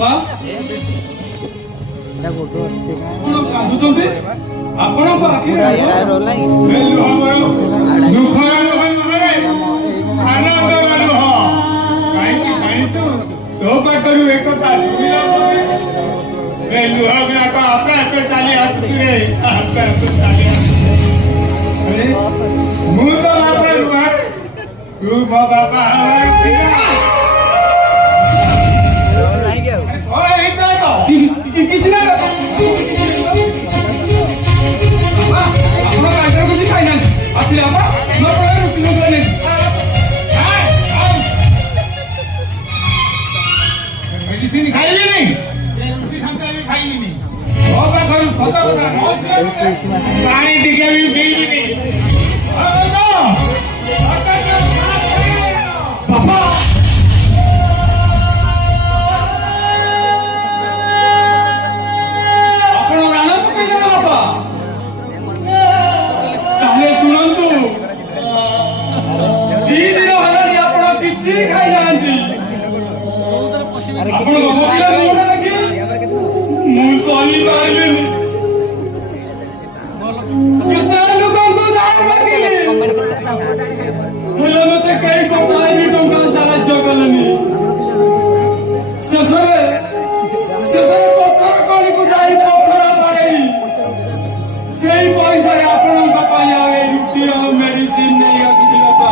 ବାପା କାନ୍ଦୁଛନ୍ତି ଆପଣଙ୍କ ଆଖିରେ ତୋ ପାଖରୁ ଏକଥା ଲୁହ ଗୁଡାକ ଆପେ ଆପେ ଚାଲି ଆସୁଛିରେ ଆପେ ଆପେ ଚାଲି ଆସୁଛି ମୁଁ ତ ବାପା ନୁହଁ ତୁ ମୋ ବାପା କିଛି ନା ଆପଣ କାଗର କିଛି ଖାଇନାହାନ୍ତି ଆସିଲେ ବାପା ମେଡିସିନ ଖାଇଲିନି ରୁଟି ସାଙ୍ଗେ ବି ଖାଇଲିନି ମୋ ପାଖରୁ ସତ କଥା ପାଣି ଟିକେ ବି ପିଇବିନି ବାପା ତାହେଲେ ଶୁଣନ୍ତୁ 2 ଦିନ ହେଲାଣି ଆପଣ କିଛି ଖାଇନାହାନ୍ତି ମୁଁ ସହିପାରିବିନି କେତେ ଲୋକଙ୍କୁ ହେଲେ ମତେ କେହି ଟଙ୍କା ସାହାଯ୍ୟ କଲେନି ଶେଷରେ ପଥର କଳିକୁ ଯାଇ ପଥର ପଡେଇ ସେଇ ପଇସାରେ ଆପଣଙ୍କ ପାଇଁ ଆଉ ଏଇ ରୁଟି ଆଉ ମେଡିସିନ ନେଇ ଆସିଛି ବାପା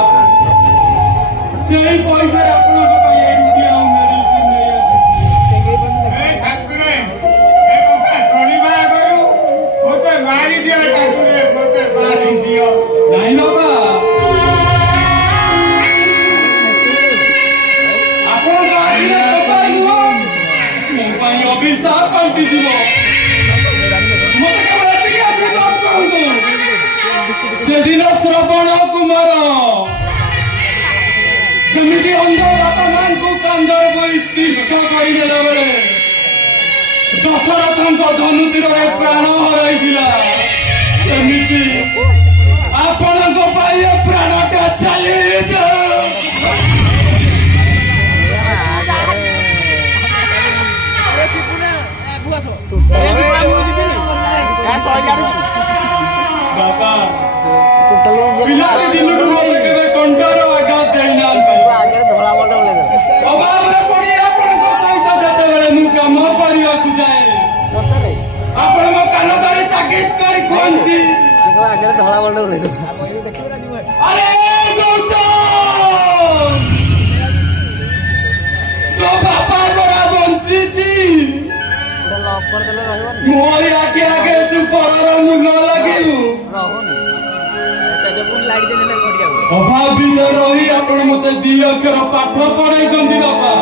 ସେଇ ପଇସାରେ ଆପଣଙ୍କ ପାଇଁ ଏଇ ରୁଟି ଆଉ ମେଡିସିନ ନେଇ ଆସିଛି ଠାକୁର ଶନିବା ଆଗରୁ ମତେ ମାରି ଦିଅ ଠାକୁର ମତେ ମାରି ଦିଅ ନାଇଁ ବାପା ଆପଣଙ୍କ ଆଖିରେ କଥା ନୁହଁ ମୋ ପାଇଁ ଅଭିଶାପ ପାଲଟିଯିବ ସେଦିନ ଶ୍ରବଣ କୁମାର ସେମିତି ଅନ୍ଧ ବାପା ମାଙ୍କୁ କାନ୍ଦର ବୋଇ ତୀର୍ଥ କରିଦେଲା ବେଳେ ଦଶରଥଙ୍କ ଧନୁତୀରରେ ପ୍ରାଣ ହରାଇଥିଲା ସେମିତି ଆପଣଙ୍କ ପାଇଁ ଏ ପ୍ରାଣଟା ଚାଲିଯାଉ ବାପା ପିଲାଟି ଦିନରୁ ମୋତେ କେବେ କଣ୍ଟାର ଆଘାତ ଦେଇନାହାନ୍ତି ଅଭାବରେ ପଡ଼ି ଆପଣଙ୍କ ସହିତ ଯେତେବେଳେ ମୁଁ କାମ କରିବାକୁ ଯାଏ ଆପଣ ମୋ କାନ ଧରି ତାଗିଦ କରି କୁହନ୍ତି ଆରେ ଗୌତମ ତୋ ବାପା ପରା ବଞ୍ଚିଛି ମୋରି ଆଖି ଆଗେ ତୁ ପରର ମୁଣ୍ଡ ଲାଗିବୁ ଅଭାବୀରେ ରହି ଆପଣ ମତେ 2 ଅକ୍ଷର ପାଠ ପଢେଇଛନ୍ତି ବାପା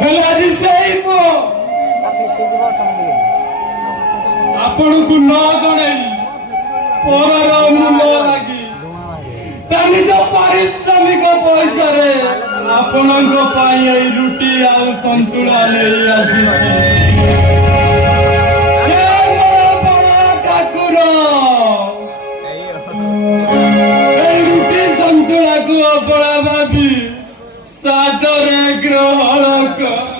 ହେଲେ ଆଜି ସେଇ ଆପଣଙ୍କୁ ନ ଜଣେଇ ପରର ମୁଣ୍ଡ ଲାଗି ତା ନିଜ ପାରିଶ୍ରମିକ ପଇସାରେ ଆପଣଙ୍କ ପାଇଁ ଏଇ ରୁଟି ଆଉ ସନ୍ତୁଳା ନେଇ ଆସିଛି ଠାକୁର ଏଇ ରୁଟି ସନ୍ତୁଳାକୁ ଅବଳା ଭାବି ସାଦରେ ଗ୍ରହଣ କର